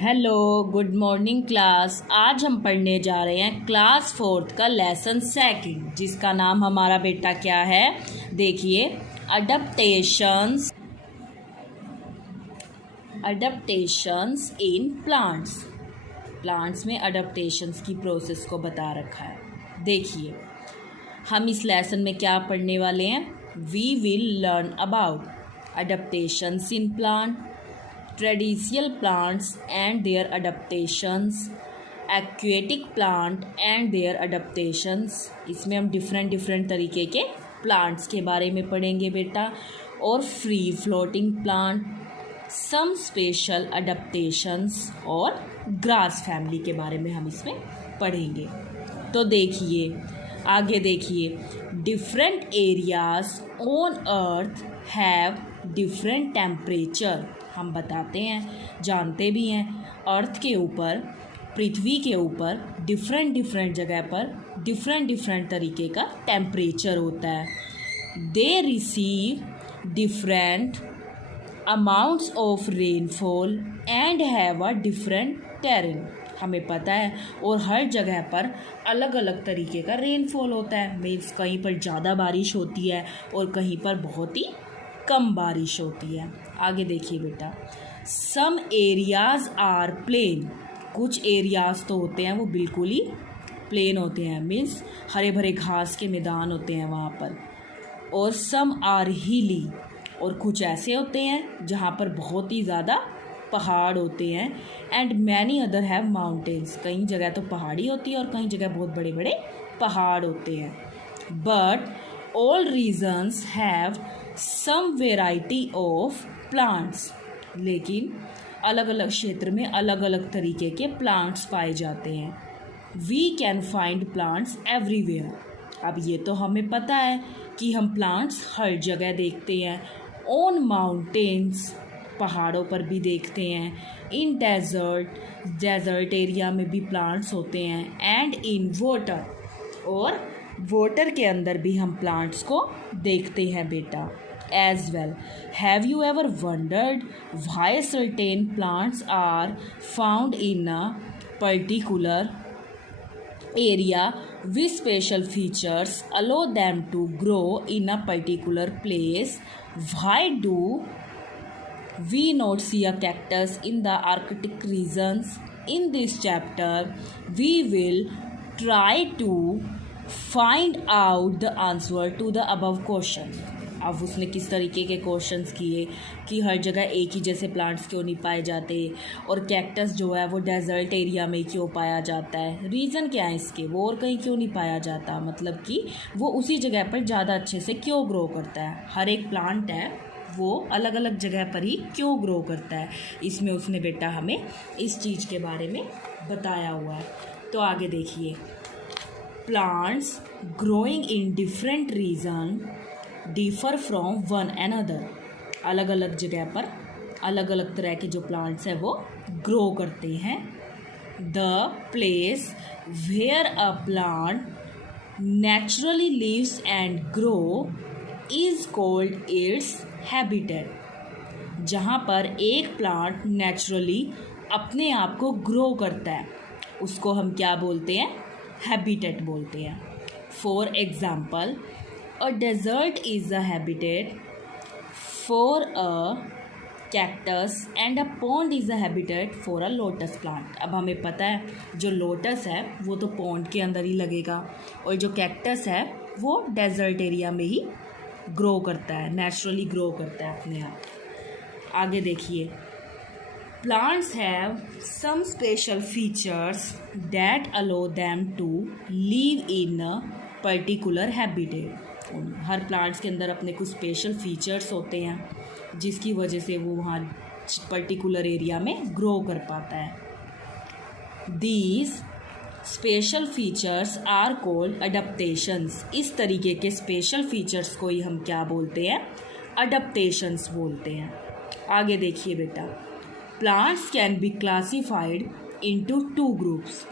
Hello, good morning class. आज हम पढ़ने जा रहे हैं क्लास 4th का लेसन सेकंड, जिसका नाम हमारा बेटा क्या है, देखिए, अडप्टेशंस इन प्लांट्स। प्लांट्स में अडप्टेशंस की प्रोसेस को बता रखा है। देखिए, हम इस लेसन में क्या पढ़ने वाले हैं। We will learn about adaptations in plant, traditional plants and their adaptations, aquatic plant and their adaptations। इसमें हम डिफरेंट तरीके के प्लांट्स के बारे में पढ़ेंगे बेटा, और free floating plant, some special adaptations और ग्रास फैमिली के बारे में हम इसमें पढ़ेंगे। तो देखिए, आगे देखिए, different areas on earth have different temperature. हम बताते हैं, जानते भी हैं, अर्थ के ऊपर, पृथ्वी के ऊपर डिफरेंट जगह पर डिफरेंट तरीके का टेम्परेचर होता है। They receive different amounts of rainfall and have a different terrain. हमें पता है, और हर जगह पर अलग अलग तरीके का रेनफॉल होता है। मीन्स कहीं पर ज़्यादा बारिश होती है और कहीं पर बहुत ही कम बारिश होती है। आगे देखिए बेटा, सम एरियाज आर प्लेन। कुछ एरियाज तो होते हैं वो बिल्कुल ही प्लेन होते हैं, मीन्स हरे भरे घास के मैदान होते हैं वहाँ पर। और सम आर हिली, और कुछ ऐसे होते हैं जहाँ पर बहुत ही ज़्यादा पहाड़ होते हैं। And many other have mountains. कई जगह तो पहाड़ी होती है और कई जगह बहुत बड़े बड़े पहाड़ होते हैं। But all regions have some variety of plants. लेकिन अलग अलग क्षेत्र में अलग अलग तरीके के प्लांट्स पाए जाते हैं। We can find plants everywhere. अब ये तो हमें पता है कि हम प्लांट्स हर जगह देखते हैं। ऑन माउंटेन्स, पहाड़ों पर भी देखते हैं। इन डेजर्ट एरिया में भी प्लांट्स होते हैं। एंड इन वाटर, और वाटर के अंदर भी हम प्लांट्स को देखते हैं बेटा। As well, have you ever wondered why certain plants are found in a particular area with special features allow them to grow in a particular place? Why do we not see a cactus in the Arctic regions? In this chapter, we will try to find out the answer to the above question। अब उसने किस तरीके के questions किए कि हर जगह एक ही जैसे प्लांट्स क्यों नहीं पाए जाते, और कैक्टस जो है वो डेजर्ट एरिया में क्यों पाया जाता है, रीज़न क्या है इसके, वो और कहीं क्यों नहीं पाया जाता, मतलब कि वो उसी जगह पर ज़्यादा अच्छे से क्यों ग्रो करता है। हर एक प्लांट है वो अलग अलग जगह पर ही क्यों ग्रो करता है, इसमें उसने बेटा हमें इस चीज़ के बारे में बताया हुआ है। तो आगे देखिए, plants growing in different region differ from one another. अलग अलग जगह पर अलग अलग तरह के जो प्लांट्स हैं वो ग्रो करते हैं। The place where a plant naturally lives and grow is called its habitat. जहाँ पर एक प्लांट नेचुरली अपने आप को ग्रो करता है उसको हम क्या बोलते हैं, हैबिटेट बोलते हैं। For example, a desert is a habitat for a cactus and a pond is a habitat for a lotus plant। अब हमें पता है जो लोटस है वो तो पॉन्ड के अंदर ही लगेगा, और जो कैक्टस है वो डेजर्ट एरिया में ही ग्रो करता है, नेचुरली ग्रो करता है अपने आप। आगे देखिए, plants have some special features that allow them to live in a particular habitat। Her plants के अंदर अपने कुछ स्पेशल फीचर्स होते हैं जिसकी वजह से वो वहाँ पर्टिकुलर एरिया में ग्रो कर पाता है। These special features are called adaptations. इस तरीके के स्पेशल फीचर्स को ही हम क्या बोलते हैं, अडप्टेशंस बोलते हैं। आगे देखिए बेटा, plants can be classified into 2 groups.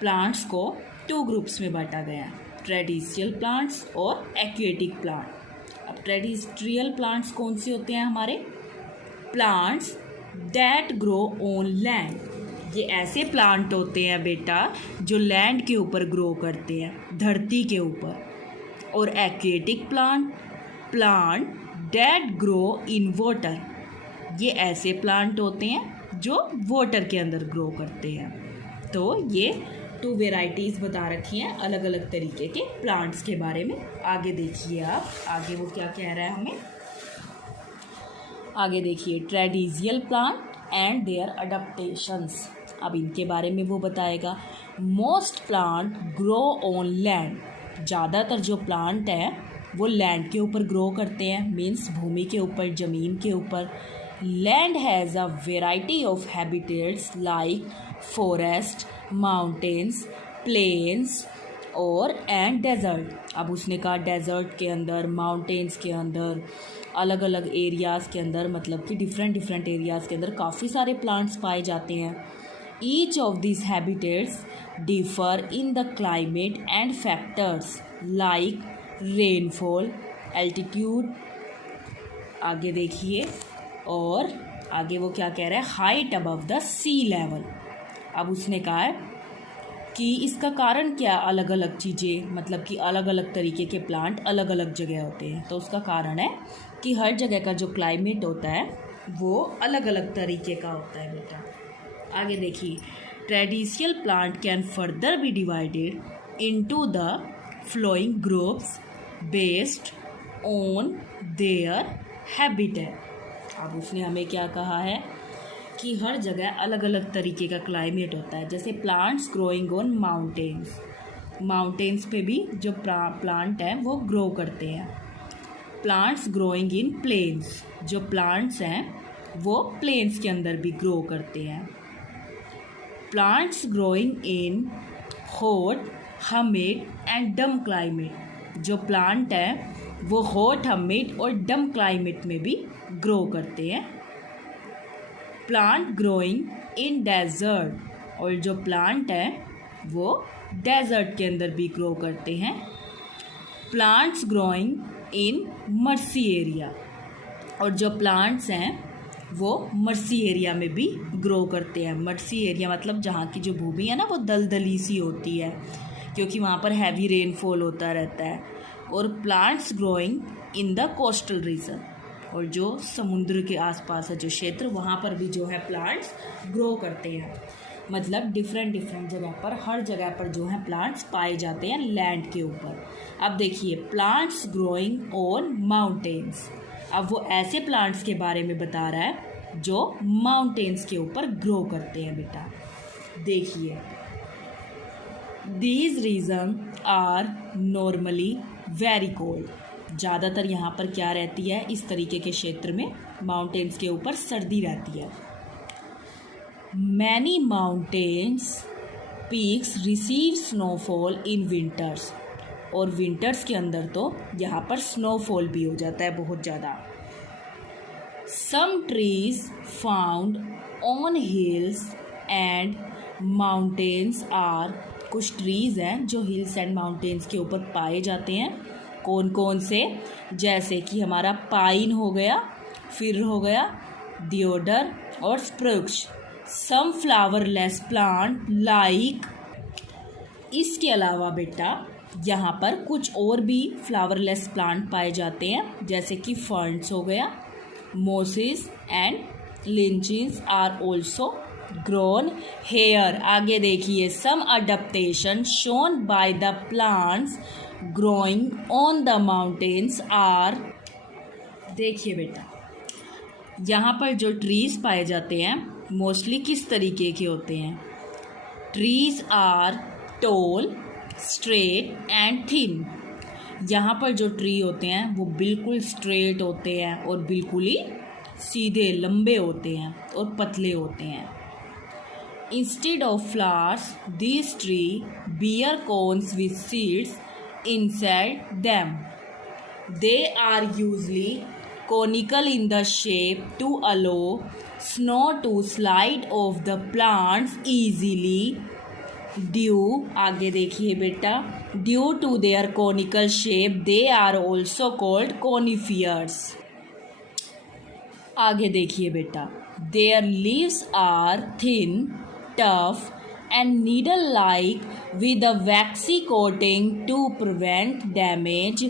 Plants को 2 ग्रुप्स में बांटा गया है, ट्रेडिशियल प्लांट्स और एक्वेटिक प्लांट। अब ट्रेडिशियल प्लांट्स कौन से होते हैं हमारे, plants that grow on land. ये ऐसे प्लांट होते हैं बेटा जो लैंड के ऊपर ग्रो करते हैं, धरती के ऊपर। और aquatic plant that grow in water, ये ऐसे प्लांट होते हैं जो वाटर के अंदर ग्रो करते हैं। तो ये 2 वेराइटीज़ बता रखी हैं अलग अलग तरीके के प्लांट्स के बारे में। आगे देखिए आप, आगे वो क्या कह रहा है हमें। आगे देखिए, traditional plant and there adaptations. अब इनके बारे में वो बताएगा। Most plant grow on land, ज़्यादातर जो प्लांट हैं वो लैंड के ऊपर ग्रो करते हैं, मीन्स भूमि के ऊपर, ज़मीन के ऊपर। Land has a variety of habitats like forest, mountains, plains और एंड डेजर्ट। अब उसने कहा डेजर्ट के अंदर, माउंटेन्स के अंदर, अलग अलग एरियाज़ के अंदर, मतलब कि डिफरेंट एरियाज़ के अंदर काफ़ी सारे प्लांट्स पाए जाते हैं। Each of this habitats differ in the climate and factors like rainfall, altitude. आगे देखिए, और आगे वो क्या कह रहा है, height above the sea level. अब उसने कहा है कि इसका कारण क्या, अलग अलग चीज़ें, मतलब कि अलग अलग तरीके के प्लांट अलग अलग जगह होते हैं। तो उसका कारण है कि हर जगह का जो क्लाइमेट होता है वो अलग अलग तरीके का होता है बेटा। आगे देखिए, traditional plant can further be divided into the following groups based on their habitat. अब उसने हमें क्या कहा है कि हर जगह अलग अलग तरीके का क्लाइमेट होता है। जैसे plants growing on mountains, mountains पे भी जो प्लांट हैं वो ग्रो करते हैं। प्लांट्स ग्रोइंग इन प्लेन्स, जो प्लांट्स हैं वो प्लेन्स के अंदर भी ग्रो करते हैं। Plants growing in hot, humid and डम क्लाइमेट, जो प्लांट हैं वो हॉट, humid और डम क्लाइमेट में भी ग्रो करते हैं। प्लांट ग्रोइंग इन डेजर्ट, और जो प्लांट हैं वो डेजर्ट के अंदर भी ग्रो करते हैं। प्लांट्स ग्रोइंग इन मर्सी एरिया, और जो प्लांट्स हैं वो मर्सी एरिया में भी ग्रो करते हैं। मर्सी एरिया मतलब जहाँ की जो भूमि है ना वो दलदली सी होती है, क्योंकि वहाँ पर हैवी रेनफॉल होता रहता है। और plants growing in the coastal region, और जो समुद्र के आसपास है जो क्षेत्र, वहाँ पर भी जो है प्लांट्स ग्रो करते हैं। मतलब डिफरेंट जगह पर, हर जगह पर जो है प्लांट्स पाए जाते हैं लैंड के ऊपर। अब देखिए, प्लांट्स ग्रोइंग ऑन माउंटेन्स। अब वो ऐसे प्लांट्स के बारे में बता रहा है जो माउंटेन्स के ऊपर ग्रो करते हैं बेटा। देखिए, these region are normally very cold, ज़्यादातर यहाँ पर क्या रहती है, इस तरीके के क्षेत्र में माउंटेन्स के ऊपर सर्दी रहती है। Many mountains peaks receive snowfall in winters, और विंटर्स के अंदर तो यहाँ पर स्नोफॉल भी हो जाता है बहुत ज़्यादा। Some trees found on hills and mountains are, कुछ ट्रीज़ हैं जो हिल्स एंड माउंटेन्स के ऊपर पाए जाते हैं। कौन कौन से, जैसे कि हमारा पाइन हो गया, फिर हो गया दियोडर और स्प्रूक्स। सम फ्लावरलेस प्लांट लाइक, इसके अलावा बेटा यहाँ पर कुछ और भी फ्लावरलेस प्लांट पाए जाते हैं, जैसे कि फर्न्स हो गया, mosses and lichens are also grown here. आगे देखिए, some adaptation shown by the plants growing on the mountains are. देखिए बेटा, यहाँ पर जो ट्रीज़ पाए जाते हैं मोस्टली किस तरीके के होते हैं। Trees are tall, straight and thin. यहाँ पर जो ट्री होते हैं वो बिल्कुल स्ट्रेट होते हैं और बिल्कुल ही सीधे लंबे होते हैं और पतले होते हैं। Instead of flowers this tree bear cones with seeds inside them. They are usually conical in the shape to allow snow to slide off the plants easily. Due, आगे देखिए बेटा, due to their conical shape they are also called conifers. आगे देखिए बेटा, their leaves are thin tough and needle-like with a waxy coating to prevent damage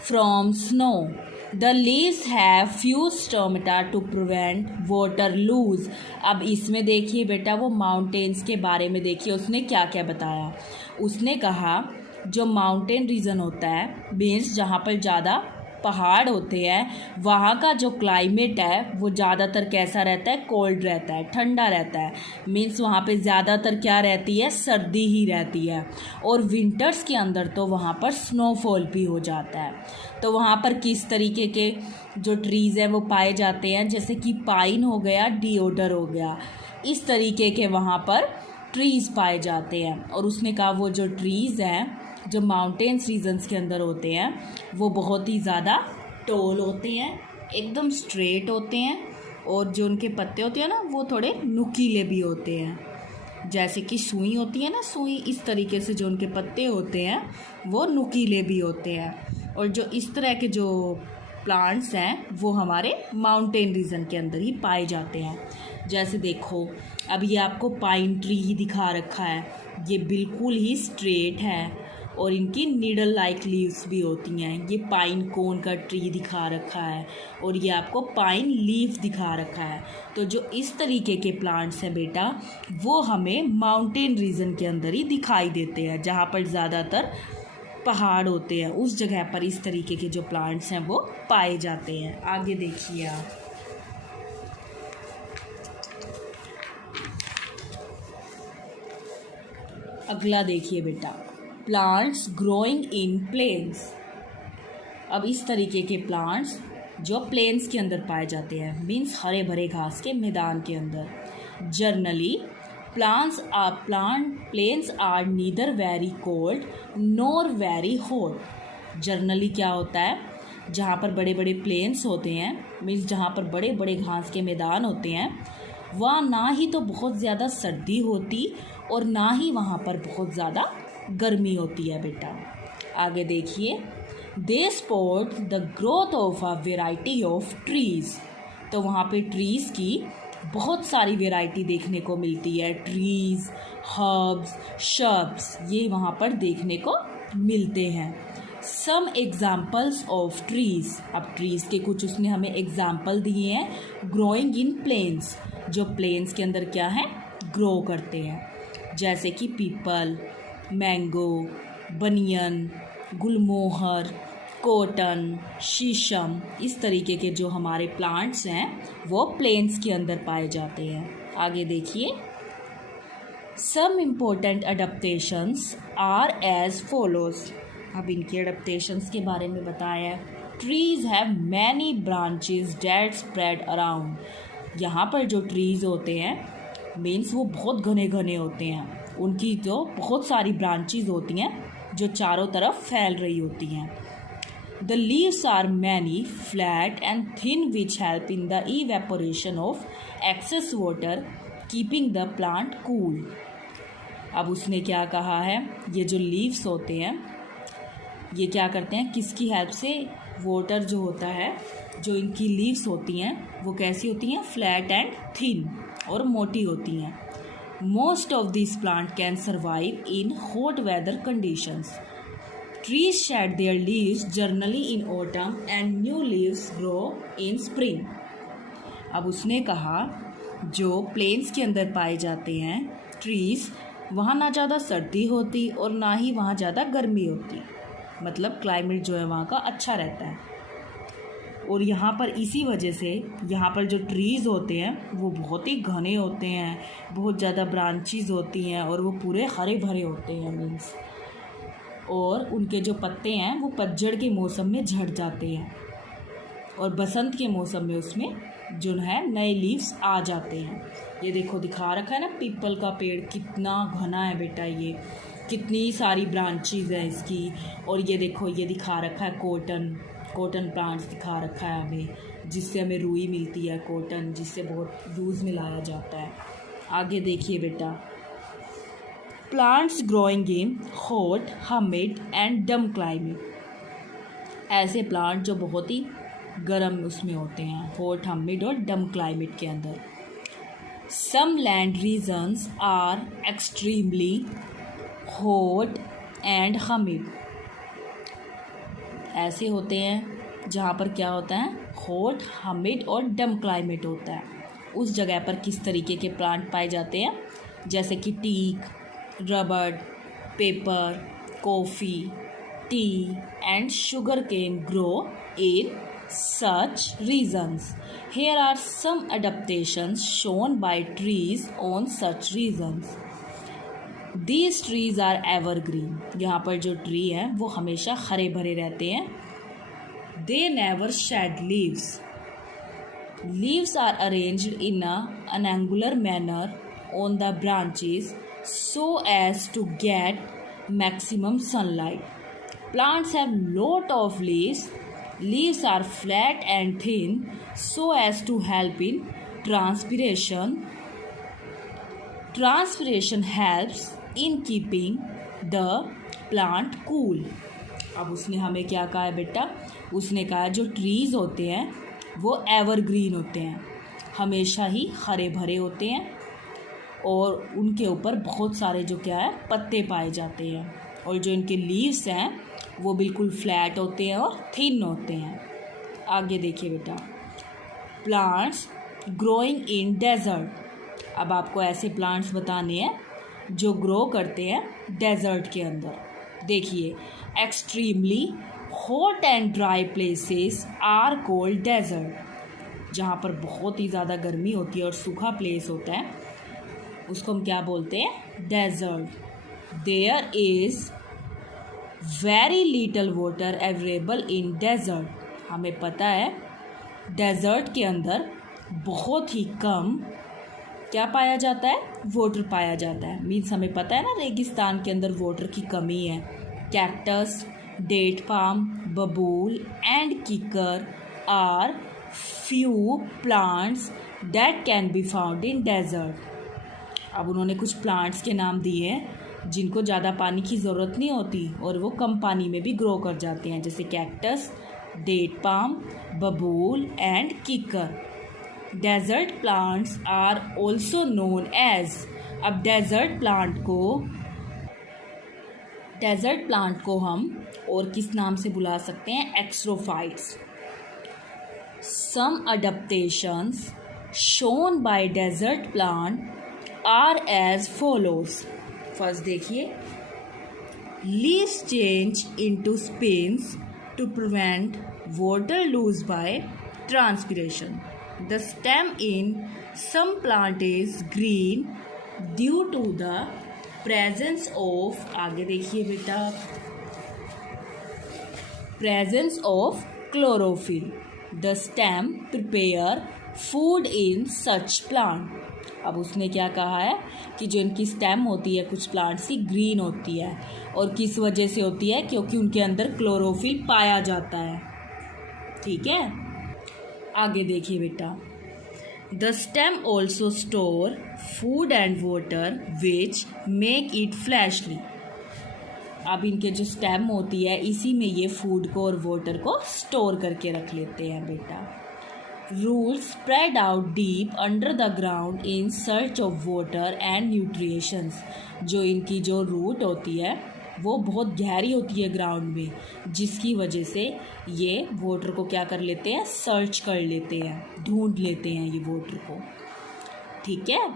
from snow. The leaves have few stomata to prevent water loss. अब इसमें देखिए बेटा वो mountains के बारे में देखिए उसने क्या क्या बताया। उसने कहा जो माउंटेन रीजन होता है मीन्स जहाँ पर ज़्यादा पहाड़ होते हैं वहाँ का जो क्लाइमेट है वो ज़्यादातर कैसा रहता है, कोल्ड रहता है, ठंडा रहता है। मीन्स वहाँ पे ज़्यादातर क्या रहती है, सर्दी ही रहती है। और विंटर्स के अंदर तो वहाँ पर स्नोफॉल भी हो जाता है। तो वहाँ पर किस तरीके के जो ट्रीज़ हैं वो पाए जाते हैं, जैसे कि पाइन हो गया, डिओडर हो गया, इस तरीके के वहाँ पर ट्रीज़ पाए जाते हैं। और उसने कहा वो जो ट्रीज़ हैं जो माउंटेन्स रीजन्स के अंदर होते हैं वो बहुत ही ज़्यादा टॉल होते हैं, एकदम स्ट्रेट होते हैं, और जो उनके पत्ते होते हैं ना वो थोड़े नुकीले भी होते हैं। जैसे कि सुई होती है ना, सुई, इस तरीके से जो उनके पत्ते होते हैं वो नुकीले भी होते हैं। और जो इस तरह के जो प्लांट्स हैं वो हमारे माउंटेन रीजन के अंदर ही पाए जाते हैं। जैसे देखो अब ये आपको पाइन ट्री ही दिखा रखा है, ये बिल्कुल ही स्ट्रेट है और इनकी नीडल लाइक लीव्स भी होती हैं। ये पाइन कोन का ट्री दिखा रखा है और ये आपको पाइन लीफ दिखा रखा है। तो जो इस तरीके के प्लांट्स हैं बेटा वो हमें माउंटेन रीजन के अंदर ही दिखाई देते हैं, जहाँ पर ज़्यादातर पहाड़ होते हैं उस जगह पर इस तरीके के जो प्लांट्स हैं वो पाए जाते हैं। आगे देखिए आप, अगला देखिए बेटा, प्लांट्स ग्रोइंग इन प्लेन्स। अब इस तरीके के प्लांट्स जो प्लेन्स के अंदर पाए जाते हैं मीन्स हरे भरे घास के मैदान के अंदर। Generally plains are neither very cold nor very hot. Generally क्या होता है, जहाँ पर बड़े बड़े प्लेन्स होते हैं मीन्स जहाँ पर बड़े बड़े घास के मैदान होते हैं वहाँ ना ही तो बहुत ज़्यादा सर्दी होती और ना ही वहाँ पर बहुत ज़्यादा गर्मी होती है बेटा। आगे देखिए, they support the growth of a variety of trees. तो वहाँ पे ट्रीज़ की बहुत सारी वेराइटी देखने को मिलती है। ट्रीज़, हर्ब्स, शर्ब्स ये वहाँ पर देखने को मिलते हैं। Some examples of trees. अब ट्रीज़ के कुछ उसने हमें एग्जाम्पल दिए हैं ग्रोइंग इन प्लेन्स, जो प्लेन्स के अंदर क्या है, ग्रो करते हैं। जैसे कि peepal, mango, banyan, gulmohar, cotton, shisham, इस तरीके के जो हमारे प्लांट्स हैं वो प्लेन्स के अंदर पाए जाते हैं। आगे देखिए, some important adaptations are as follows. अब इनके अडेप्टेशंस के बारे में बताया है। Trees have many branches that spread around. यहाँ पर जो ट्रीज़ होते हैं मीन्स वो बहुत घने घने होते हैं, उनकी जो बहुत सारी ब्रांचेस होती हैं जो चारों तरफ फैल रही होती हैं। The leaves are many, flat and thin which help in the evaporation of excess water keeping the plant cool. अब उसने क्या कहा है, ये जो लीव्स होते हैं ये क्या करते हैं, किसकी हेल्प से, वाटर जो होता है, जो इनकी लीव्स होती हैं वो कैसी होती हैं, फ्लैट एंड थिन और मोटी होती हैं। Most of this plant can survive in hot weather conditions. Trees shed their leaves generally in autumn and new leaves grow in spring. अब उसने कहा जो प्लेन्स के अंदर पाए जाते हैं ट्रीज़, वहाँ ना ज़्यादा सर्दी होती और ना ही वहाँ ज़्यादा गर्मी होती, मतलब क्लाइमेट जो है वहाँ का अच्छा रहता है। और यहाँ पर इसी वजह से यहाँ पर जो ट्रीज़ होते हैं वो बहुत ही घने होते हैं, बहुत ज़्यादा ब्रांचेस होती हैं और वो पूरे हरे भरे होते हैं मीन्स। और उनके जो पत्ते हैं वो पतझड़ के मौसम में झड़ जाते हैं और बसंत के मौसम में उसमें जो है नए लीव्स आ जाते हैं। ये देखो दिखा रखा है ना, पीपल का पेड़ कितना घना है बेटा, ये कितनी सारी ब्रांचेस हैं इसकी। और ये देखो ये दिखा रखा है कॉटन प्लांट्स दिखा रखा है हमें, जिससे हमें रुई मिलती है, कॉटन जिससे बहुत यूज़ में लाया जाता है। आगे देखिए बेटा, plants growing in hot, humid and डम क्लाइमेट। ऐसे प्लांट जो बहुत ही गर्म उसमें होते हैं, हॉट, humid और डम क्लाइमेट के अंदर। Some land regions are extremely hot and humid. ऐसे होते हैं जहाँ पर क्या होता है, हॉट, हमिड और डम क्लाइमेट होता है। उस जगह पर किस तरीके के प्लांट पाए जाते हैं, जैसे कि टीक, रबड़, pepper, coffee, tea and sugar cane grow in such regions. Here are some adaptations shown by trees on such regions. These trees are evergreen. यहाँ पर जो ट्री है वो हमेशा हरे भरे रहते हैं. They never shed leaves. Leaves are arranged in an angular manner on the branches so as to get maximum sunlight. Plants have lot of leaves. Leaves are flat and thin so as to help in transpiration. Transpiration helps in keeping the plant cool. अब उसने हमें क्या कहा है बेटा, उसने कहा जो ट्रीज़ होते हैं वो एवरग्रीन होते हैं, हमेशा ही हरे भरे होते हैं और उनके ऊपर बहुत सारे जो क्या है पत्ते पाए जाते हैं, और जो इनके लीव्स हैं वो बिल्कुल फ्लैट होते हैं और थिन होते हैं. आगे देखिए बेटा, प्लांट्स ग्रोइंग इन डेजर्ट. अब आपको ऐसे प्लांट्स बताने हैं जो ग्रो करते हैं डेजर्ट के अंदर. देखिए, extremely hot and dry places are called desert. जहाँ पर बहुत ही ज़्यादा गर्मी होती है और सूखा प्लेस होता है उसको हम क्या बोलते हैं, desert. There is very little water available in desert. हमें पता है डेजर्ट के अंदर बहुत ही कम क्या पाया जाता है, वाटर पाया जाता है. मीन्स हमें पता है ना रेगिस्तान के अंदर वाटर की कमी है. कैक्टस, डेट पाम, बबूल एंड किकर are few plants that can be found in desert. अब उन्होंने कुछ प्लांट्स के नाम दिए हैं जिनको ज़्यादा पानी की ज़रूरत नहीं होती और वो कम पानी में भी ग्रो कर जाते हैं, जैसे कैक्टस, डेट पाम, बबूल एंड किकर. Desert plants are also known as. अब डेजर्ट प्लांट को हम और किस नाम से बुला सकते हैं, xerophytes. Some adaptations shown by desert plant are as follows. First देखिए, leaves change into spines to prevent water loss by transpiration. The stem in some plant is green due to the presence of, आगे देखिए बेटा, presence of chlorophyll. The stem prepare food in such plant. अब उसने क्या कहा है कि जो इनकी स्टेम होती है कुछ प्लांट्स की ग्रीन होती है, और किस वजह से होती है, क्योंकि उनके अंदर क्लोरोफिल पाया जाता है. ठीक है, आगे देखिए बेटा, the stem also store food and water which make it fleshly. अब इनके जो स्टेम होती है इसी में ये फूड को और वाटर को स्टोर करके रख लेते हैं बेटा. Roots spread out deep under the ground in search of water and nutrients. जो इनकी जो रूट होती है वो बहुत गहरी होती है ग्राउंड में, जिसकी वजह से ये वाटर को क्या कर लेते हैं, सर्च कर लेते हैं, ढूंढ लेते हैं ये वाटर को. ठीक है,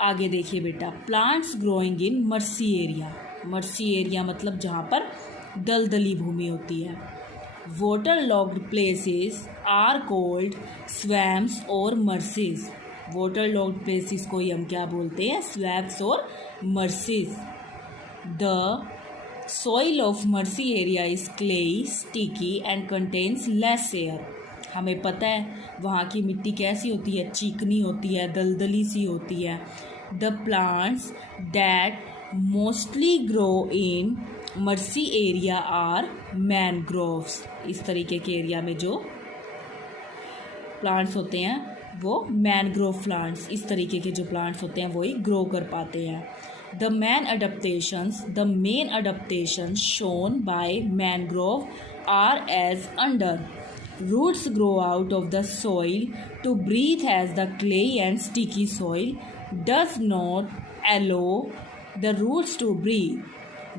आगे देखिए बेटा, प्लांट्स ग्रोइंग इन मर्सी एरिया. मर्सी एरिया मतलब जहाँ पर दलदली भूमि होती है. waterlogged places are called swamps or marshes. waterlogged places को ही हम क्या बोलते हैं, swamps और marshes. The soil of marshy area is clayey, sticky and contains less air. हमें पता है वहाँ की मिट्टी कैसी होती है, चिकनी होती है, दलदली सी होती है. The plants that mostly grow in marshy area are mangroves. इस तरीके के एरिया में जो प्लांट्स होते हैं वो मैनग्रोव प्लांट्स, इस तरीके के जो प्लांट्स होते हैं वही ग्रो कर पाते हैं. The main adaptations shown by mangrove are as under. Roots grow out of the soil to breathe as the clay and sticky soil does not allow the roots to breathe.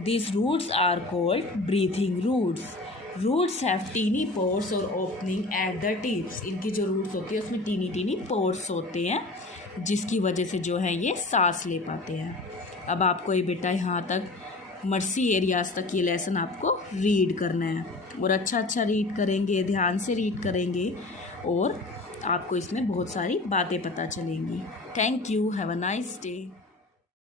These roots are called breathing roots. Roots have teeny pores or opening at the tips. इनकी जो roots होती है उसमें tiny tiny pores होते हैं जिसकी वजह से जो है ये सांस ले पाते हैं। अब आपको ये बेटा यहाँ तक मर्सी एरियाज तक ये लेसन आपको रीड करना है और अच्छा रीड करेंगे, ध्यान से रीड करेंगे और आपको इसमें बहुत सारी बातें पता चलेंगी। Thank you, have a nice day.